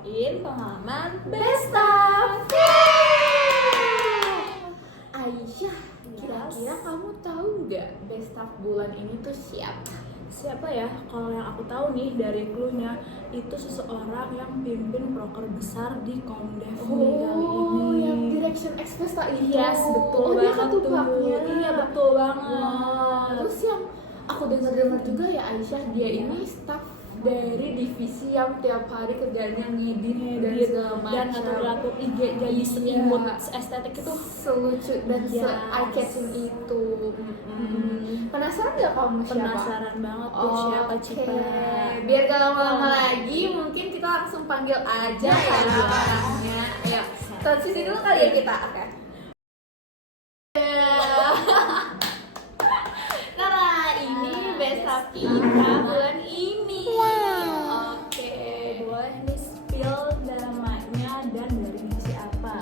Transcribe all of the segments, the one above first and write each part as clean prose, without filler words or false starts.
bawain pengalaman Bestaf. Aisyah, kira-kira kamu tahu nggak Bestaf bulan ini tuh siapa? siapa ya? Kalau yang aku tahu nih dari clue-nya itu seseorang yang pimpin proker besar di Komdev nih kali ini. Yang Direction X Festa itu. Yes, betul dia banget tuh. ketupatnya. Iya, betul banget. Wah, terus yang aku dengar juga ya Aisyah, dia ini staff dari divisi yang tiap hari kerjanya ngedit dan segala macam dan ngatur-ngatur IG jadi seimut estetik itu selucu dan Iya. se-eye-catching itu. Penasaran nggak kamu siapa? penasaran banget tuh siapa Cipa. Biar gak lama-lama lagi, mungkin kita langsung panggil aja ya orangnya. Ayo, transisi dulu kali ya kita, oke? Nah, ini Bestaf kita bulan ini. Oke, boleh nih spill namanya dan dari divisi apa?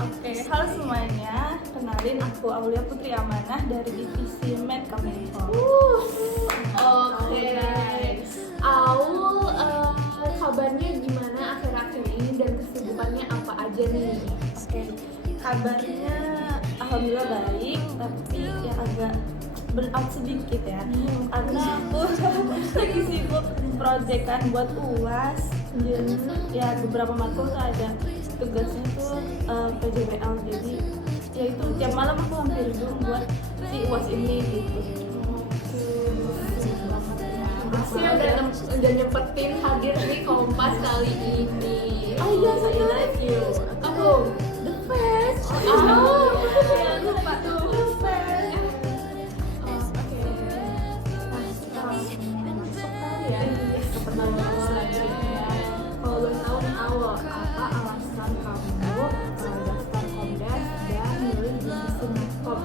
Oke, halo semuanya. Kenalin aku Aulia Putri Amanah dari divisi Medcominfo. Oke. Aul, kabarnya gimana akhir-akhir ini dan kesibukannya apa aja nih? Oke, kabarnya alhamdulillah baik, tapi ya agak burnout sedikit ya. Karena aku lagi sibuk proyekan buat UAS. Jadi ya beberapa matkul tuh ada tugasnya tuh PJBL, jadi ya itu tiap malam aku hampir zoom buat si UAS ini gitu. Pasti udah nyempetin hadir di Kompas kali ini. Oh iya, saya like you. Aduh, the best. Iya, lupa tuh. Oke, nah sekarang masuk kali ya ke pertanyaan selanjutnya. Kalau boleh tahu nih awal, apa alasan kamu daftar Komdes dan milih divisi Medcom?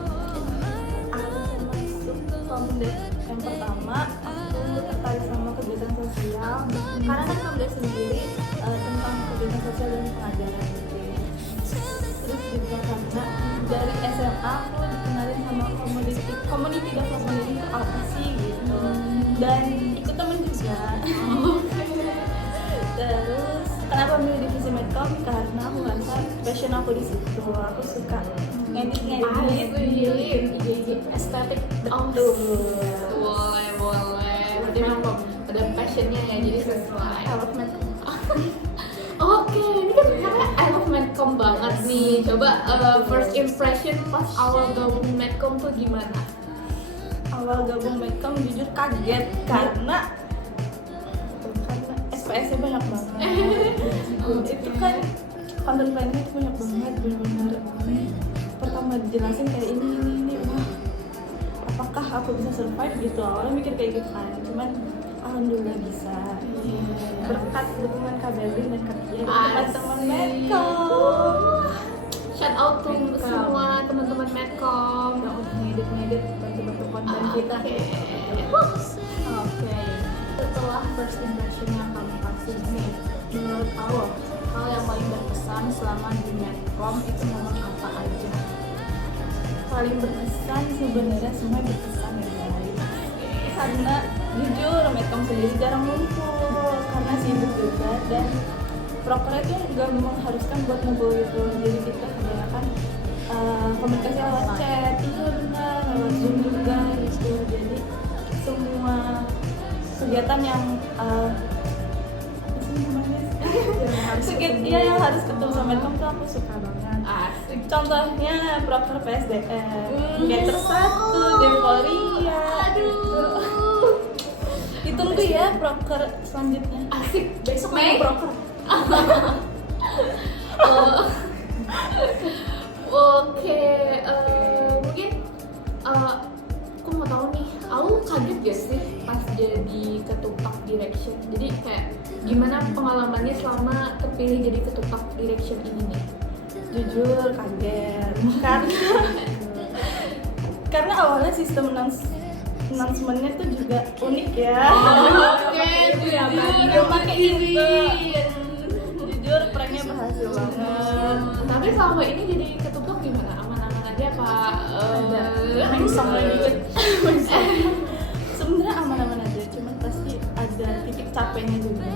Aku masuk Komdes yang pertama, aku tertarik sama kegiatan sosial karena kan Komdes sendiri tentang kegiatan sosial dan pengajaran gitu ya. Terus juga karena dari SMA aku dikenalin sama community development itu apa sih gitu, dan ikut temen juga. Terus kenapa milih divisi Medcom? Karena aku merasa passion aku di situ. Aku suka ngedit bikin ide-ide estetik. Betul. Boleh. Berarti memang ada passionnya ya, jadi sesuai. I love Medcom. Oke, ini kan karena I love Medcom banget nih. Coba first impression pas awal gabung Medcom tuh gimana? Awal gabung Medcom jujur kaget karena SPS-nya banyak banget. Itu kan content planning itu banyak banget, benar-benar pertama dijelasin kayak ini wah, apakah aku bisa survive gitu. Awalnya mikir kayak gitu kan, cuman alhamdulillah bisa berkat dukungan KBRI dan KKIA dan teman-teman Medcom. Shout out to semua teman-teman Medcom. Udah ngedit bantu-bantu konten kita. Oke. Setelah first impression yang kamu kasih nih, menurut kamu hal yang paling berkesan selama di Medcom itu memang apa aja? Paling berkesan sebenarnya semua berkesan ya guys, karena jujur Medcom sendiri jarang ngumpul karena sibuk juga, dan prokernya tuh nggak mengharuskan buat ngumpul gitu, jadi kita kebanyakan komunikasi lewat chat. Iya benar, lewat Zoom juga gitu. Jadi semua kegiatan yang apa sih namanya yang harus ketemu sama Medcom tuh aku suka banget. Asik. Contohnya proker PSDM, Getter 1, Devoria. Aduh. Ditunggu ya proker selanjutnya. Asik. Besok Mei. mau proker. Oke, mungkin aku mau tahu nih, aku kaget gak sih pas jadi ketupat direction? Jadi kayak gimana pengalamannya selama kepilih jadi ketupat direction ini nih? Jujur kaget karena awalnya sistem announcement-nya tuh juga unik ya. Oke, Jujur pakai itu. Jujur pranknya berhasil banget. Tapi selama ini jadi ketupat gimana? Aman-aman aja apa? Mengsong dikit. Sebenarnya aman-aman aja, cuman pasti ada titik capeknya juga.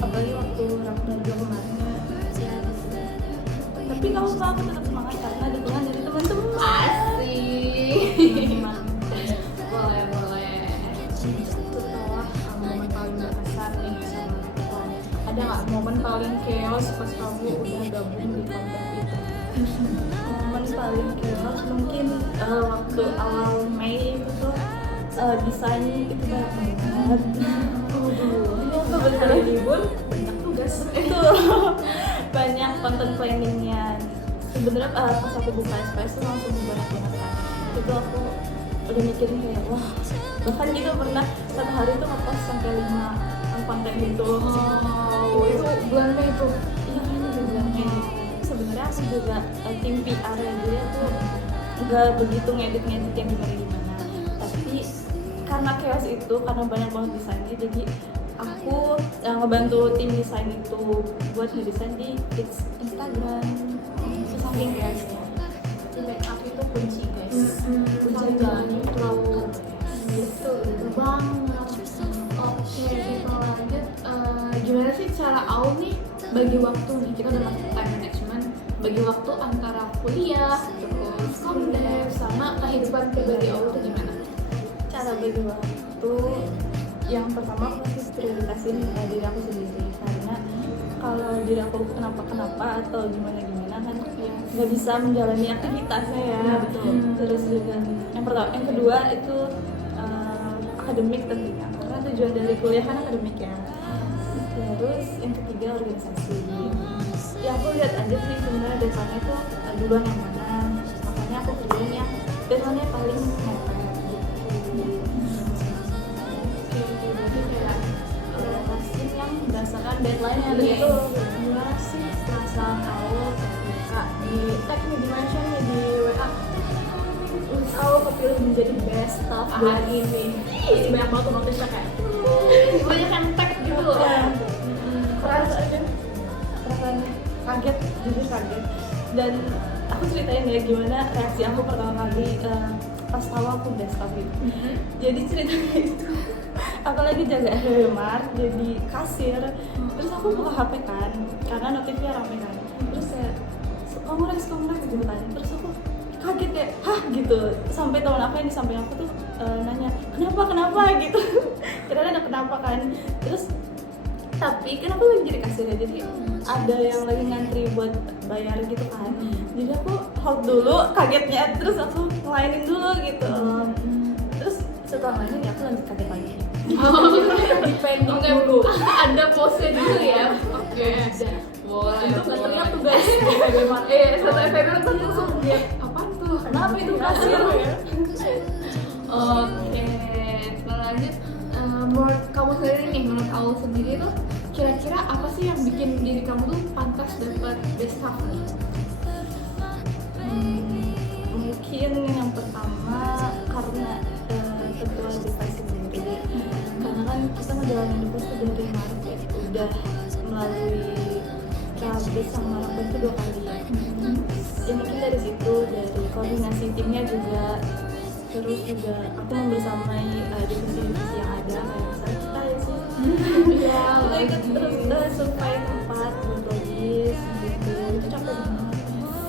Apalagi waktu rapat dan juga kemarinnya ya gitu. Tapi kalau aku tetap semangat karena dukungan dari teman-teman. Asik. Boleh. Setelah momen paling berkesan nih sama Tuhan, ada nggak momen paling chaos pas kamu udah gabung di konten itu? Momen paling chaos mungkin waktu awal Mei itu tuh desain itu banyak banget. Ini aku bener libur banyak tugas. itu banyak konten planningnya. Sebenarnya pas aku buka SPS tuh langsung banyak banget kan. Itu aku udah mikirin kayak wah, bahkan gitu pernah satu hari tuh ngepost sampai 5 konten gitu. Oh, itu bulan Mei itu. Iya kan di bulan Mei. Sebenarnya aku juga tim PR ya, jadi aku nggak begitu ngedit yang gimana. Tapi karena chaos itu, karena banyak banget desainnya, jadi aku ngebantu tim desain itu buat ngedesain di feeds Instagram. Itu saking chaosnya. Backup itu kunci guys. Kunci jalannya itu. Gitu. Betul banget. Oke, kita lanjut. Gimana sih cara Aul nih bagi waktu nih? Kita udah masuk time management. Bagi waktu antara kuliah, terus komdev, sama kehidupan pribadi Aul tuh gimana? Cara bagi waktu yang pertama aku pasti prioritasin diri aku sendiri, karena kalau diri aku kenapa atau gimana kan ya nggak bisa menjalani aktivitasnya ya. Betul. Terus juga yang kedua itu akademik tentunya, karena tujuan dari kuliah kan akademik ya. Terus yang ketiga organisasi. Ya aku lihat aja sih sebenarnya deadline itu duluan yang mana, makanya aku kerjain yang deadline-nya paling mepet gitu. Oke, berarti kayak Prioritasin yang berdasarkan deadline-nya Yes. gitu. Gimana sih perasaan Aul ketika di tag nih di mention nih di WA Aul kepilih menjadi best staff bulan ini. Pasti banyak banget tuh notisnya kayak Banyak yang tag gitu loh. Perasaannya kaget, jujur kaget. Dan aku ceritain ya gimana reaksi aku pertama kali pas tahu aku best staff gitu. Jadi ceritanya itu aku lagi jaga Alfamart jadi kasir, terus aku buka HP kan karena notifnya rame kan, terus saya kongres gitu kan, terus aku kaget kayak hah gitu, sampai teman aku yang di samping aku tuh nanya kenapa gitu. Kira-kira ada kenapa kan, terus tapi kan aku lagi jadi kasir ya, jadi ada yang lagi ngantri buat bayar gitu kan, jadi aku hold dulu kagetnya, terus aku ngelainin dulu gitu. Terus setelah ngelainin ya aku lanjut kaget lagi. depending Oke, dulu. ada pose dulu ya. Oke, boleh. Itu nggak terlihat tuh guys. Satu FVP nonton langsung dia apaan tuh? Kenapa itu kasir ya? Oke, kita lanjut. Menurut kamu sendiri nih, menurut Aul sendiri tuh kira-kira apa sih yang bikin diri kamu tuh pantas dapat best staff nih? Mungkin yang pertama karena ketua divisi sendiri, karena kan kita ngejalanin divisi dari Maret ya, udah melalui Kabis sama Rakbet itu 2 kali ya. Ya mungkin dari situ, dari koordinasi timnya juga, terus juga aku membersamai divisi-divisi yang ada kayak misalnya kita ya sih. Iya, Kita ikut terus survei tempat buat logis gitu, itu capek banget.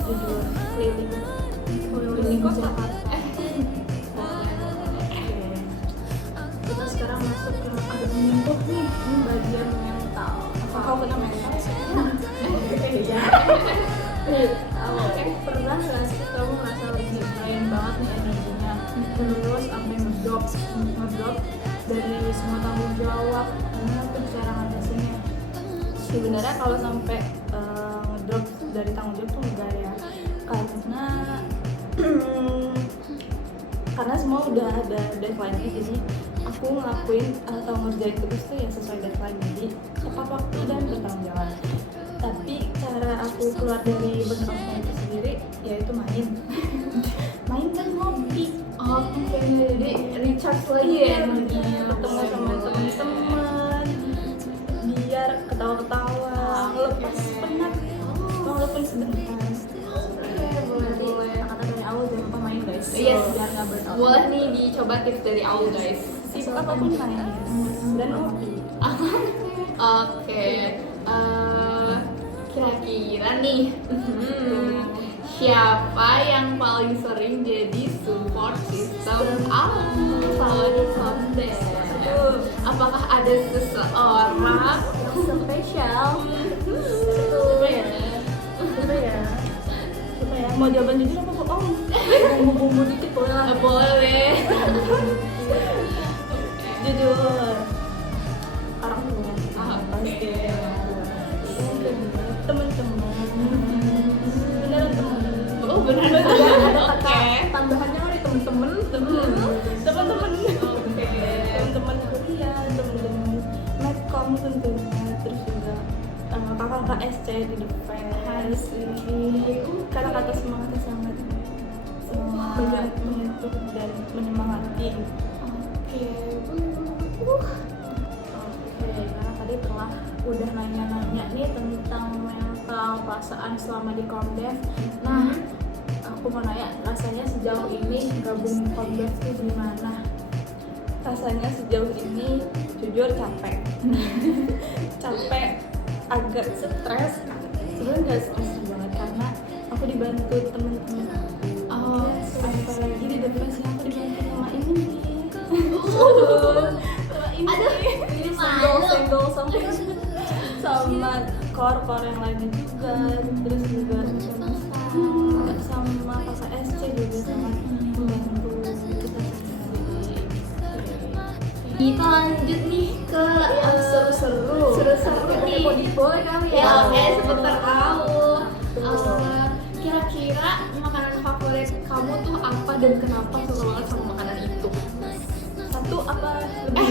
Jujur keliling kota. Kita sekarang masuk ke agak menyentuh nih bagian mental. Kau kena mental? Aku pernah nggak sih kamu merasa lagi drain banget nih energinya, terus sampai ngedrop dari semua tanggung jawab, gimana tuh cara ngatasinnya? Sebenarnya kalau sampai ngedrop dari tanggung jawab tuh enggak ya, karena semua udah ada deadline-nya, jadi aku ngelakuin atau ngerjain tugas tuh ya sesuai deadline, jadi tepat waktu dan bertanggung jawab. Tapi cara aku keluar dari burnout itu sendiri yaitu main main dan ngopi. Oke, jadi recharge lagi ya energinya. Ketemu sama teman-teman biar ketawa-ketawa, ngelepas penat walaupun sebentar. Boleh. Kata dari awal jangan lupa main guys. Yes. Biar nggak burn out. Boleh nih dicoba tips dari Aul guys. Sibuk apapun main dan ngopi. Oke, Kira-kira nih, siapa yang paling sering jadi support system selama di Komdes? Apakah ada seseorang spesial. Coba ya, mau jawaban jujur apa bohong? Bumbu-bumbu dikit boleh lah. Boleh. Jujur. Orang tua. Oke. Teman-teman. Beneran teman. Oh benar. Ada kata Oke. tambahannya nih temen-temen. Teman-teman. Oke. Teman-teman kuliah, teman-teman medcom tentunya, terus juga kakak-kakak SC di Defense ini kata-kata semangatnya sangat menyentuh dan menyemangati. Oke, karena tadi telah udah nanya-nanya nih tentang mental perasaan selama di Komdev. Nah, aku mau nanya rasanya sejauh ini gabung Komdev itu gimana? Rasanya sejauh ini jujur capek. Capek, agak stres. Sebenarnya nggak stres banget karena aku dibantu temen-temen aku. Oh, Apalagi di Defense aku dibantu sama ini. aduh, ini malu. Senggol sampai Sama kor yang lainnya juga, terus juga sama kakak SC juga sama membantu kita sendiri. Kita lanjut nih ke yang seru-seru. seru-seru nih. Body boy kali Ya, ya. oke, sebentar tahu. Kira-kira makanan favorit kamu tuh apa dan kenapa suka banget sama makanan itu? Satu apa lebih?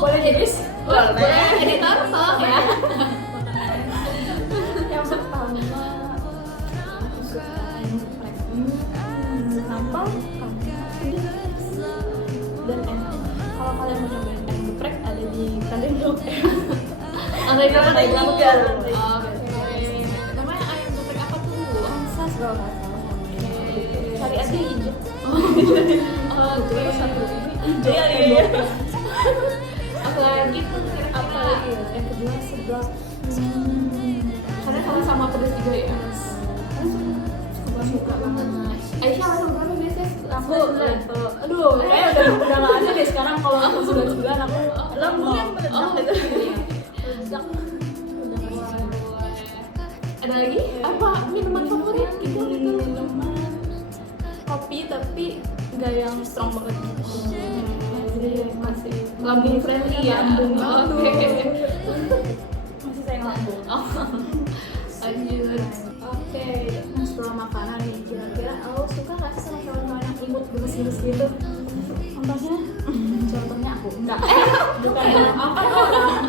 Boleh ditulis? Boleh, editor tolong ya. Yang pertama aku suka ayam geprek. Kenapa? Karena pedas dan enak. Kalau kalian mau nyobain ayam geprek ada di Kantin Blok M. Lantai berapa Lantai tuh? tiga. Oke. Namanya ayam geprek apa tuh? Kansas kalau nggak salah. Cari aja hijau. Oke. Iya. Apalagi tuh Apa kira-kira? lagi ya? Yang kedua seblak. Karena sama pedas juga ya. Suka banget. Aisyah level berapa biasanya? Aku level, aduh, kayak udah nggak ada deh sekarang kalau aku 99 aku Lambungnya meledak Oh, gitu. meledak. Udah nggak bisa. Ada lagi? Apa minuman favorit gitu? Minuman kopi tapi nggak yang strong banget gitu. Jadi masih Lambung friendly ya? Lambung Oke. masih sayang lambung. Oh, lanjut. Oke, nah setelah makanan nih, kira-kira aku suka nggak sih sama hewan-hewan yang imut gemes-gemes gitu? Contohnya Contohnya aku enggak. Bukan apa orang.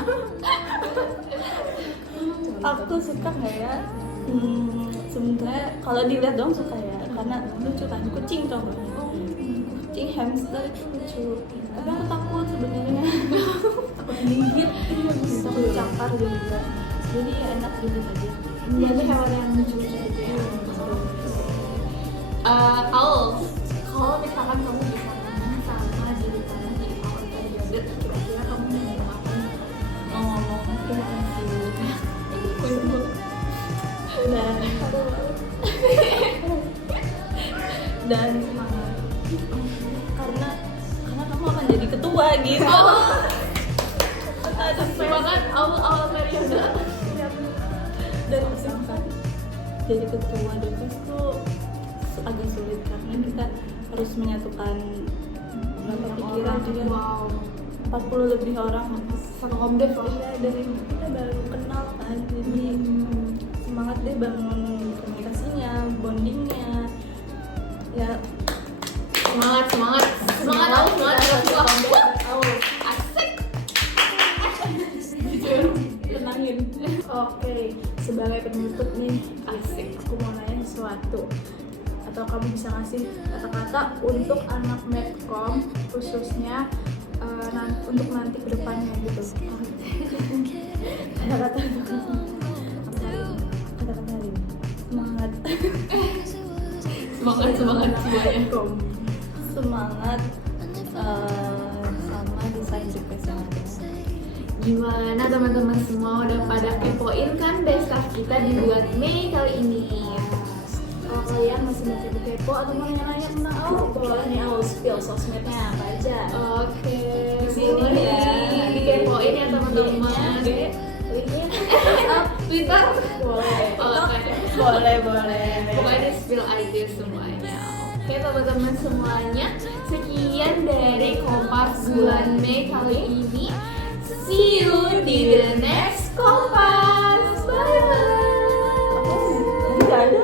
aku suka nggak ya? Sebenarnya kalau dilihat dong suka ya, karena lucu kan kucing contohnya. Kucing hamster itu lucu. Tapi aku takut sebenarnya. Takut digigit, takut cakar juga. Jadi ya enak gitu aja. Jadi hewan yang lucu-lucu gitu ya. Kalau misalkan kamu bisa ngomong sama diri kamu di awal periode, kira-kira kamu mau ngomong apa nih? Ngomong terima kasih. Dan semangat karena kamu akan jadi ketua gitu. Aduh, Semangat awal periode. dan misalkan jadi ketua Defes tuh agak sulit karena kita harus menyatukan berapa pikiran juga. Wow. 40 lebih orang Satu komdev loh. ya, dari kita baru kenal kan, jadi semangat deh bangun komunikasinya, bondingnya ya. Semangat. Asik. Tenangin. Oke, sebagai penutup nih, asik. Aku mau nanya sesuatu. Atau kamu bisa ngasih kata-kata untuk anak medcom khususnya untuk nanti kedepannya gitu. Kata-kata hari semangat. Semangat semuanya. Semangat sama desain request yang ada. Gimana teman-teman semua udah pada kepoin kan best of kita di bulan Mei kali ini? Kalau kalian masih mau kepo atau mau nanya-nanya tentang AU, boleh nih AU spill sosmednya apa aja. Oke, Di sini boleh ya. dikepoin ya teman-teman. Linknya Twitter boleh. Oke. Boleh. Pokoknya di spill aja semuanya. Oke teman-teman semuanya, sekian dari Kompas bulan Mei kali ini. See you di the next Kompas. Bye bye. Nggak ada.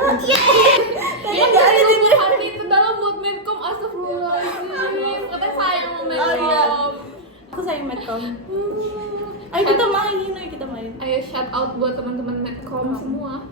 Yang dari lubuk hati itu dalam buat Medcom, astagfirullahaladzim. Katanya sayang sama Medcom. Oh, iya. Aku sayang Medcom. Ayo kita main. Ayo shout out buat teman-teman Medcom semua.